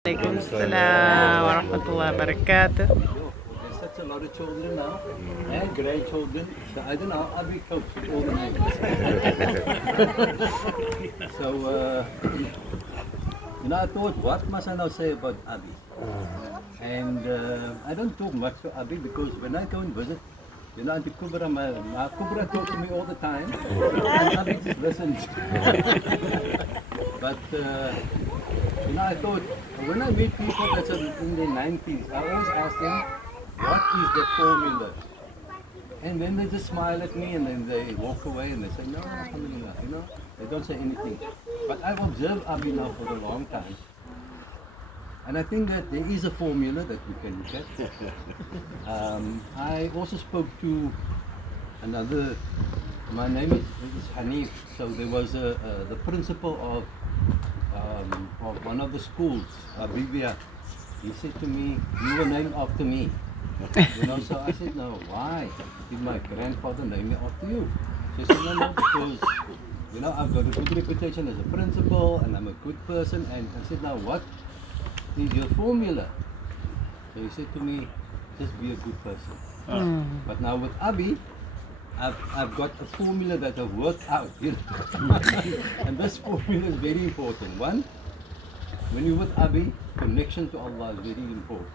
Waalaikumsalam warahmatullahi wabarakatuh. There's such a lot of children now and grandchildren. So I don't know how Abie copes with all the names. So, I thought, what must I now say about Abie? And I don't talk much to Abie because when I go and visit, Auntie Kubra, my Kubra talks to me all the time, and Abie just listens. But I thought, when I meet people that are in their 90s, I always ask them, what is the formula? And then they just smile at me and then they walk away and they say, no, alhamdulillah, they don't say anything. But I've observed Abie now for a long time. And I think that there is a formula that we can look at. I also spoke to another, my name is Hanif, so there was the principal of one of the schools, Abie. He said to me, you were named after me. So I said, no, why did my grandfather name me after you? She said, no, because, I've got a good reputation as a principal and I'm a good person. And I said, now what is your formula? So he said to me, just be a good person. But now with Abie, I've got a formula that I've worked out, and this formula is very important. One, when you're with Abie, connection to Allah is very important.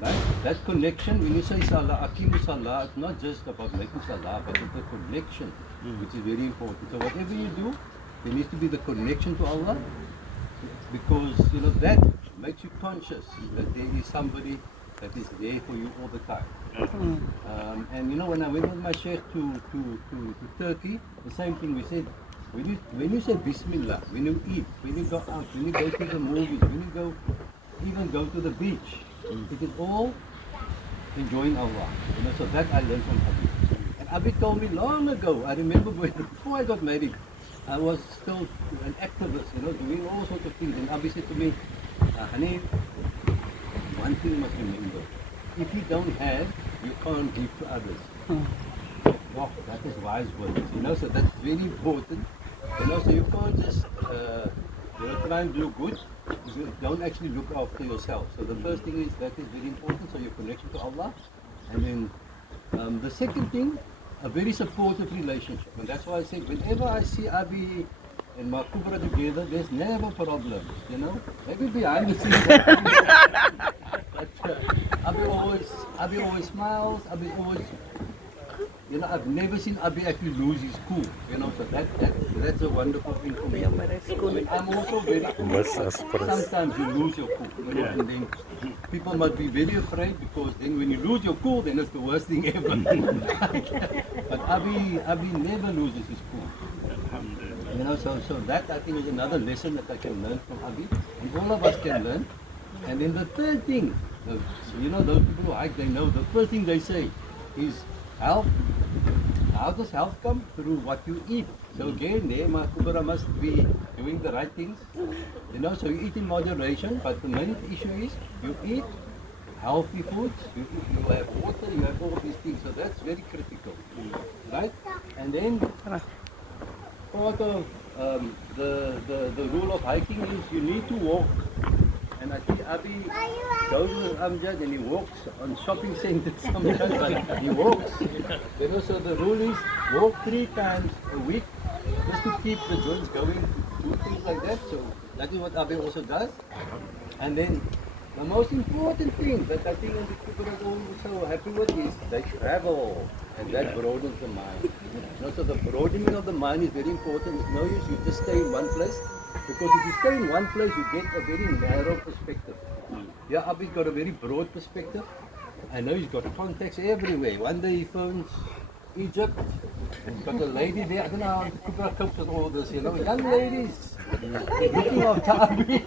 Right? That connection, when you say Salah, Akimu Salah, it's not just about making Salah, but it's the connection, which is very important. So whatever you do, there needs to be the connection to Allah, because that makes you conscious that there is somebody that is there for you all the time. And when I went with my sheikh to Turkey, the same thing we said, when you say Bismillah, when you eat, when you go out, when you go to the movies, when you even go to the beach, it is all enjoying Allah. So that I learned from Abie. And Abie told me long ago, I remember before I got married, I was still an activist, doing all sorts of things. And Abie said to me, Hanif, one thing you must remember, if you don't have, you can't give to others. Wow, that is wise words, so that's very important. So you can't just try and do good, you don't actually look after yourself. So the first thing is, that is very important, so your connection to Allah. And then the second thing, a very supportive relationship. And that's why I say, whenever I see Abie and my Kubra together, there's never problems, Maybe behind the scenes. But Abie always smiles, Abie always, I've never seen Abie actually lose his cool, so that's a wonderful thing for me. I'm also very cool. Sometimes you lose your cool, and then people must be very afraid, because then when you lose your cool, then it's the worst thing ever. But Abie never loses his cool. So that I think is another lesson that I can learn from Abie, and all of us can learn. And then the third thing, those people who hike, they know the first thing they say is health. How does health come? Through what you eat. So again, there, my Kubra must be doing the right things. So you eat in moderation, but the main issue is you eat healthy foods, you have water, you have all these things. So that's very critical, right? And then part of the rule of hiking is you need to walk. And I think Abie goes with Amjad and he walks on shopping centers sometimes, but he walks. So the rule is walk 3 times a week just to keep the joints going, do things like that. So that is what Abie also does. And then the most important thing that I think the people are also happy with is they travel, and that broadens the mind. So the broadening of the mind is very important. It's no use you just stay in one place. Because if you stay in one place, you get a very narrow perspective. Yeah, Abie's got a very broad perspective. I know he's got contacts everywhere. One day he phones Egypt. He's got a lady there. I don't know how Kubra copes with all this, Young ladies looking after Abie.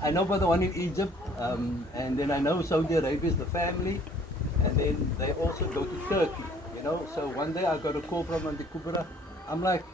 I know about the one in Egypt. And then I know Saudi Arabia is the family. And then they also go to Turkey, So one day I got a call from Auntie Kubra. I'm like,